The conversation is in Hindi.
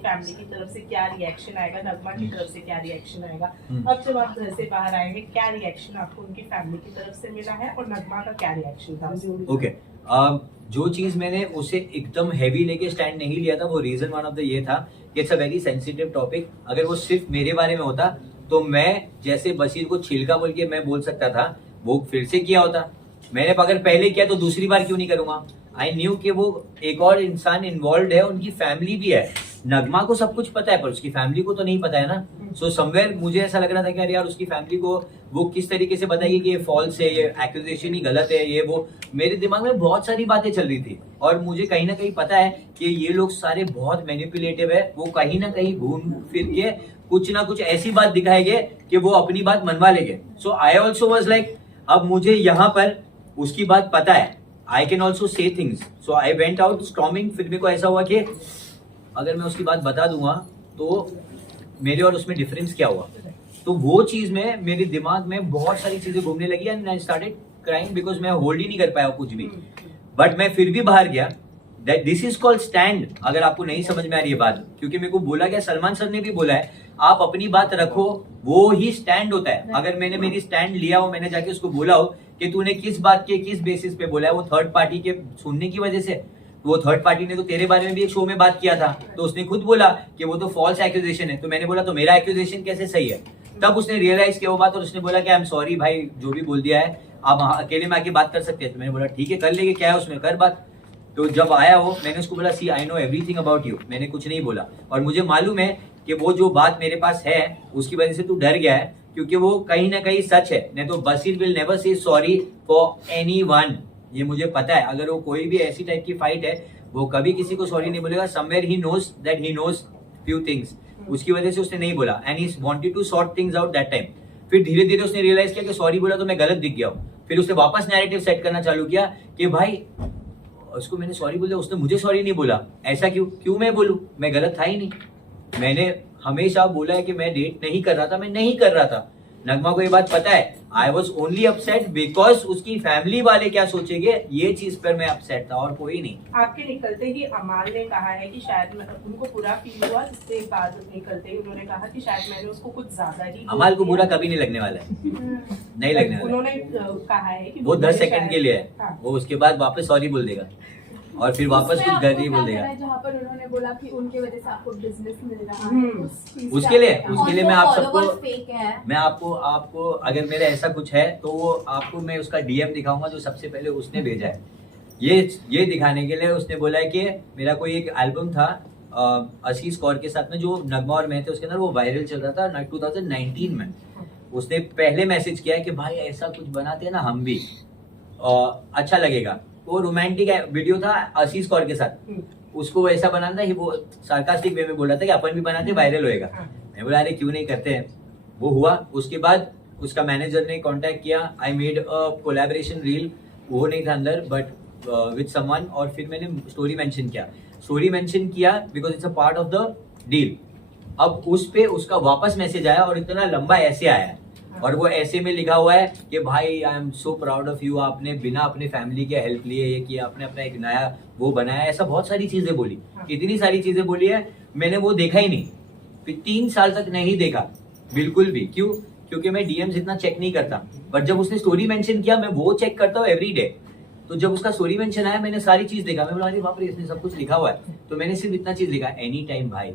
फैमिली की तरफ से क्या रिएक्शन आएगा, नगमा की तरफ से क्या रिएक्शन आएगा। अब जब आप घर से बाहर आए हैं, क्या रिएक्शन आपको उनकी फैमिली की तरफ से मिला है और नगमा का क्या रिएक्शन था? ओके, जो चीज मैंने उसे एकदम हैवी लेके स्टैंड नहीं लिया था, वो रीजन वन ऑफ द ये था कि it's a very sensitive topic. अगर वो सिर्फ मेरे बारे में होता तो मैं जैसे बशीर को छिलका बोल के मैं बोल सकता था, वो फिर से किया होता। मैंने अगर पहले किया तो दूसरी बार क्यों नहीं करूंगा। आई न्यू कि वो एक और इंसान इन्वॉल्व है, उनकी फैमिली भी है। नगमा को सब कुछ पता है पर उसकी फैमिली को तो नहीं पता है ना। सो समवेयर मुझे ऐसा लग रहा था कि अरे यार उसकी फैमिली को वो किस तरीके से बताएगी कि ये फॉल्स है, ये एक्यूजेशन ही गलत है, ये वो। मेरे दिमाग में बहुत सारी बातें चल रही थी और मुझे कहीं ना कहीं पता है कि ये लोग सारे बहुत मैनिपुलेटिव है। वो कहीं ना कहीं घूम फिर के कुछ ना कुछ ऐसी बात दिखाएंगे कि वो अपनी बात मनवा लेंगे। सो आई ऑल्सो वॉज लाइक, अब मुझे यहाँ पर उसकी बात पता है, I can also say things. So I went out storming. फिर मेरे को ऐसा हुआ कि अगर मैं उसकी बात बता दूंगा तो मेरे और उसमें डिफरेंस क्या हुआ। तो वो चीज में मेरे दिमाग में बहुत सारी चीजें घूमने लगी and I started crying because मैं होल्ड ही नहीं कर पाया कुछ भी। बट मैं फिर भी बाहर गया। That this is called stand. अगर आपको नहीं समझ में आ रही है बात, क्योंकि मेरे को बोला गया, सलमान सर ने भी बोला है, आप अपनी बात रखो, वो ही स्टैंड होता है। अगर मैंने मेरी स्टैंड लिया हो, मैंने जाके उसको बोला हो कि तूने किस बात के किस बेसिस पे बोला है, वो थर्ड पार्टी के सुनने की वजह से। वो थर्ड पार्टी ने तो तेरे बारे में भी एक शो में बात किया था, तो उसने खुद बोला कि वो तो फॉल्स एक्यूजेशन है। तो मैंने बोला तो मेरा एक्यूजेशन कैसे सही है। तब उसने रियलाइज किया वो बात और उसने बोला कि आई एम सॉरी भाई, जो भी बोल दिया है, आप अकेले में आके बात कर सकते हैं। तो मैंने बोला ठीक है कर लेंगे, क्या है उसमें, कर बात। तो जब आया वो, मैंने उसको बोला see I know everything about you. मैंने कुछ नहीं बोला और मुझे मालूम है कि वो जो बात मेरे पास है उसकी वजह से तू डर गया है, क्योंकि वो कहीं ना कहीं सच है। नहीं तो Bashir will never say sorry for anyone. ये मुझे पता है। अगर वो कोई भी ऐसी टाइप की फाइट है, वो कभी किसी को सॉरी नहीं बोलेगा। Somewhere he knows that he knows few things. उसकी वजह से उसने नहीं बोला and he wanted to sort things out that time. फिर धीरे धीरे उसने रियलाइज किया कि सॉरी बोला तो मैं गलत दिख गया हूँ। फिर उसने वापस नैरेटिव सेट करना चालू किया कि भाई उसको मैंने सॉरी बोला, उसने मुझे सॉरी नहीं बोला, ऐसा क्यों मैं बोलूं, मैं गलत था ही नहीं। मैंने हमेशा बोला है कि मैं डेट नहीं कर रहा था, मैं नहीं कर रहा था। नगमा को ये बात पता है। I was only upset because उसकी फैमिली वाले क्या सोचेंगे, ये चीज पर मैं अपसेट था और कोई नहीं। आपके निकलते ही अमाल ने कहा है कि शायद उनको बुरा फील हुआ, जिसके बाद निकलते ही उन्होंने कहा कि शायद मैंने उसको कुछ ज्यादा ही। अमाल को बुरा कभी नहीं लगने वाला है, नहीं लगने वाला। उन्होंने कहा है कि वो 10 सेकंड के लिए है। हाँ। वो उसके बाद वापस सॉरी बोल देगा और फिर वापस कुछ गलती बोल देगा। जहाँ पर उन्होंने बोला कि उनके वजह से आपको बिजनेस मिल रहा है, उसके लिए मैं आप सबको, फेक है। मैं आपको अगर मेरा ऐसा कुछ है तो वो आपको मैं उसका डीएम दिखाऊंगा जो सबसे पहले उसने भेजा है। ये दिखाने के लिए उसने बोला है कि मेरा कोई एक एल्बम था असीस कौर के साथ में जो नगमा और मैं थे, उसके अंदर वो वायरल चल रहा था 2019 में। उसने पहले मैसेज किया है कि भाई ऐसा कुछ बनाते हैं ना हम भी, अच्छा लगेगा। वो रोमांटिक वीडियो था असीस कौर के साथ, उसको ऐसा बनाना था। वो सार्कास्टिक वे में बोला था कि अपन भी बनाते, वायरल होएगा। मैं बोला अरे क्यों नहीं करते हैं। वो हुआ। उसके बाद उसका मैनेजर ने कांटेक्ट किया, I made a collaboration reel, वो नहीं था अंदर बट विद समवन। और फिर मैंने स्टोरी मेंशन किया because it's a part of the deal. अब उस पे उसका वापस मैसेज आया और इतना लंबा ऐसे आया और वो ऐसे में लिखा हुआ है कि भाई I am so proud of you, आपने बिना अपने फैमिली के हेल्प लिए ये किया, आपने अपना एक नया वो बनाया। ऐसा बहुत सारी चीजें बोली, इतनी सारी चीजें बोली है, मैंने वो देखा ही नहीं। फिर 3 साल तक नहीं देखा बिल्कुल भी। क्यों? क्योंकि मैं डीएम्स इतना चेक नहीं करता। बट जब उसने स्टोरी मेंशन किया, मैं वो चेक करता हूँ एवरी डे। तो जब उसका स्टोरी मेंशन आया, मैंने सारी चीज देखा। मैं बोला अरे बाप रे, इसने सब कुछ लिखा हुआ है। तो मैंने सिर्फ इतना चीज लिखा, एनी टाइम भाई